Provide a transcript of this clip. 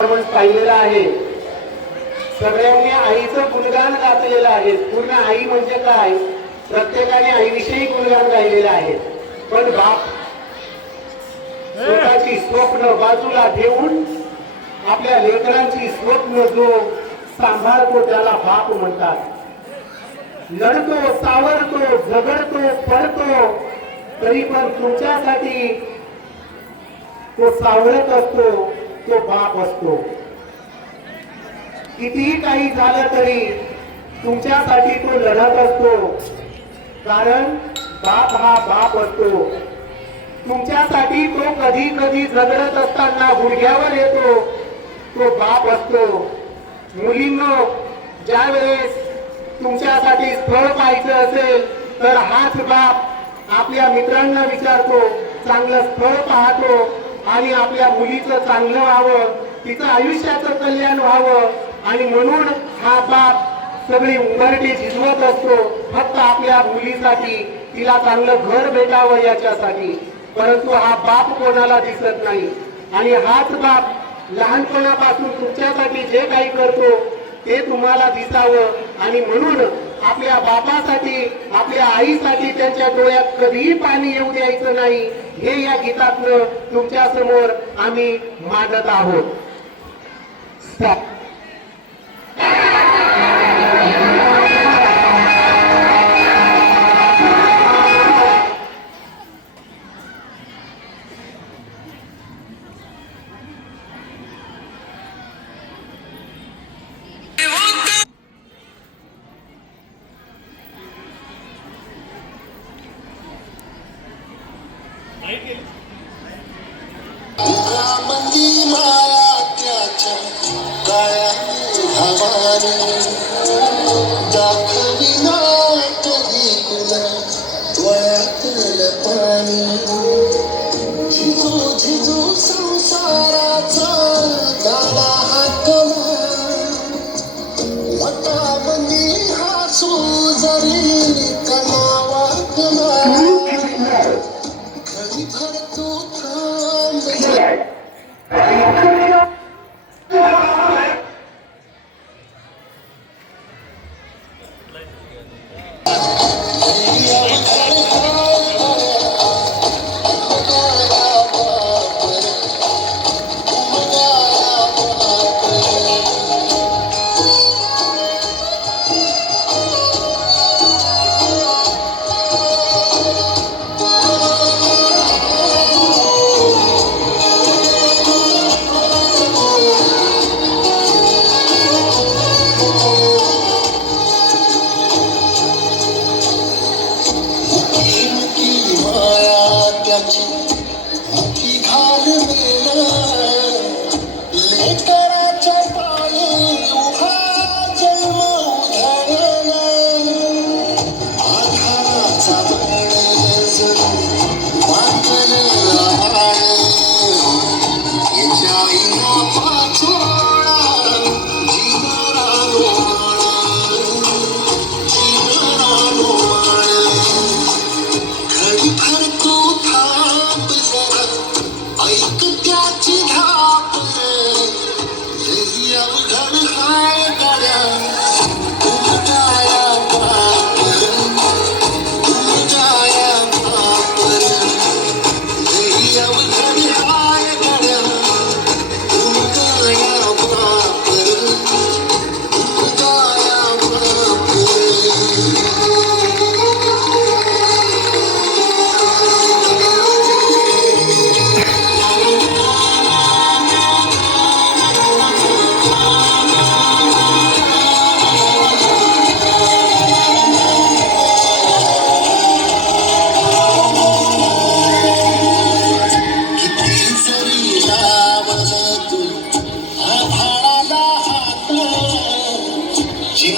पाहिलेला आहे. सगळ्यांनी आईचं गुणगान गातलेलं आहे. पूर्ण आई म्हणजे काय, प्रत्येकाने आईविषयी गुणगान गायलेलं आहे. पण बाप स्वतःची स्वप्न बाजूला ठेवून आपल्या लेकरांची स्वप्न जो सांभाळतो त्याला बाप म्हणतात. लढतो, सावरतो, झगडतो, पडतो, तरी पण तुमच्यासाठी तो सावरत असतो, तो बाप असतो. कितीही काही झालं तरी तुमच्यासाठी तो लढत असतो, कारण बाप हा बाप असतो. तुमच्यासाठी तो कधी कधी झगडत असताना गुडघ्यावर येतो, तो बाप असतो. मुलींनो, ज्या वेळेस तुमच्यासाठी स्थळ पाहायचं असेल तर हाच बाप आपल्या मित्रांना विचारतो, चांगलं स्थळ पाहतो आणि आपल्या मुलीचं चांगलं व्हावं, तिचं आयुष्याचं कल्याण व्हावं, आणि म्हणून हा बाप सगळी उंबरठी झिजवत असतो फक्त आपल्या मुलीसाठी, तिला चांगलं घर भेटावं याच्यासाठी. परंतु हा बाप कोणाला दिसत नाही. आणि हाच बाप लहानपणापासून तुमच्यासाठी जे काही करतो ते तुम्हाला दिसावं, आणि म्हणून आपल्या बापासाठी, आपल्या आईसाठी त्यांच्या डोळ्यात कधीही पाणी येऊ द्यायचं नाही, हे या गीतातनं तुमच्या समोर आम्ही मांडत आहोत. She